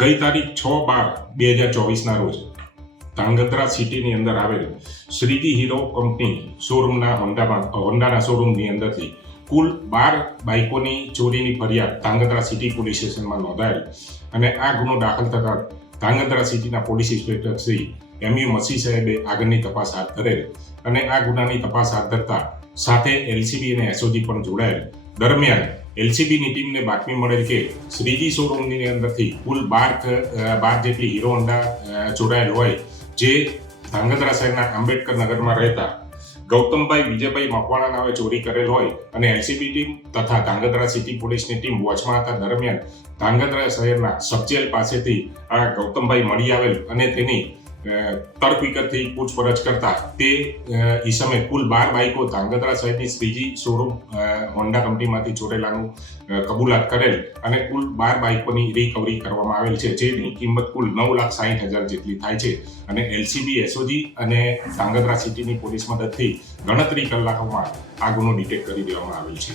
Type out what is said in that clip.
ગઈ તારીખ છ બાર બે હજાર ચોવીસના રોજ ધાંગધ્રા સિટીની અંદર આવેલ શ્રીજી હીરો કંપની શોરૂમના હોન્ડામાં હોન્ડાના શોરૂમની અંદરથી કુલ બાર બાઇકોની ચોરીની ફરિયાદ ધાંગધ્રા સિટી પોલીસ સ્ટેશનમાં નોંધાયેલ અને આ ગુનો દાખલ થતાં ધાંગધ્રા સિટીના police inspector Shri M U Masi સાહેબે આગળની તપાસ હાથ ધરેલ અને આ ગુનાની તપાસ હાથ ધરતા સાથે એલસીબી અને એસઓજી પણ જોડાયેલ. દરમિયાન એલસીબીની ટીમને બાતમી મળેલ કે શ્રીજી શોરૂમની અંદરથી કુલ બાર બાર જેટલી હીરો હોન્ડા જોડાયેલ હોય, જે ધાંગધ્રા શહેરના આંબેડકર નગરમાં રહેતા ગૌતમભાઈ વિજયભાઈ મકવાણા નામે ચોરી કરેલ હોય અને એલસીબી ટીમ તથા ધાંગધ્રા સિટી પોલીસની ટીમ વોચમાં હતા. દરમિયાન ધાંગધ્રા શહેરના સબજેલ પાસેથી આ ગૌતમભાઈ મળી આવેલ અને તેની તર્ક વિકતથી પૂછપરછ કરતા તે ઈસમે કુલ બાર બાઇકો ધાંગધ્રા સહિતની ત્રીજી શોરૂમ હોન્ડા કંપનીમાંથી ચોરેલાનું કબૂલાત કરેલ અને કુલ બાર બાઇકોની રિકવરી કરવામાં આવેલ છે, જેની કિંમત કુલ નવ લાખ સાહીઠ હજાર જેટલી થાય છે. અને એલસીબી, એસઓજી અને ધાંગધ્રા સિટીની પોલીસ મદદથી ગણતરી કલાકોમાં આ ગુનો ડિટેક્ટ કરી દેવામાં આવેલ છે.